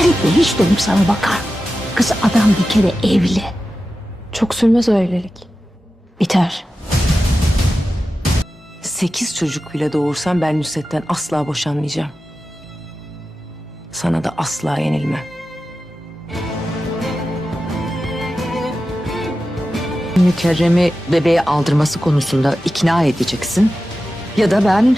Halit de hiç dönüp sana bakar. mı? Kız adam bir kere evli. Çok sürmez o evlilik. Biter. Sekiz çocuk bile doğursam ben Nusret'ten asla boşanmayacağım. Sana da asla yenilmem. Mükerrem'i bebeğe aldırması konusunda ikna edeceksin. Ya da ben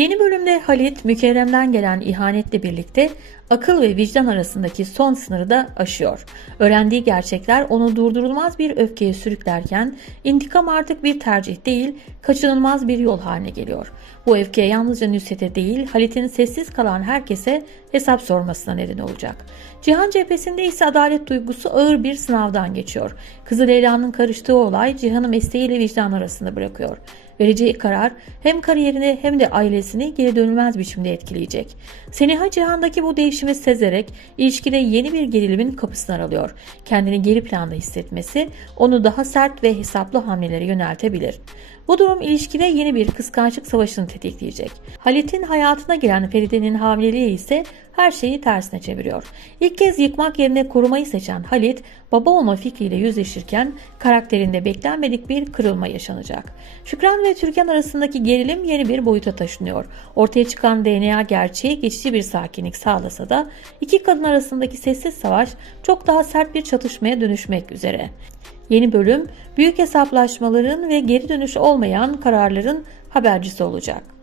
Yeni bölümde Halit, Mükerrem'den gelen ihanetle birlikte akıl ve vicdan arasındaki son sınırı da aşıyor. Öğrendiği gerçekler onu durdurulmaz bir öfkeye sürüklerken intikam artık bir tercih değil, kaçınılmaz bir yol haline geliyor. Bu öfke yalnızca Nusret'e değil, Halit'in sessiz kalan herkese hesap sormasına neden olacak. Cihan cephesinde ise adalet duygusu ağır bir sınavdan geçiyor. Kızı Leyla'nın karıştığı olay Cihan'ı mesleğiyle vicdan arasında bırakıyor. Vereceği karar hem kariyerini hem de ailesini geri dönülmez biçimde etkileyecek. Seniha Cihan'daki bu değişimi sezerek ilişkide yeni bir gerilimin kapısını aralıyor. Kendini geri planda hissetmesi onu daha sert ve hesaplı hamlelere yöneltebilir. Bu durum ilişkide yeni bir kıskançlık savaşını tetikleyecek. Halit'in hayatına giren Feride'nin hamileliği ise her şeyi tersine çeviriyor. İlk kez yıkmak yerine korumayı seçen Halit, baba olma fikriyle yüzleşirken karakterinde beklenmedik bir kırılma yaşanacak. Şükran ve Türkan arasındaki gerilim yeni bir boyuta taşınıyor. Ortaya çıkan DNA gerçeği geçici bir sakinlik sağlasa da iki kadın arasındaki sessiz savaş çok daha sert bir çatışmaya dönüşmek üzere. Yeni bölüm büyük hesaplaşmaların ve geri dönüş olmayan kararların habercisi olacak.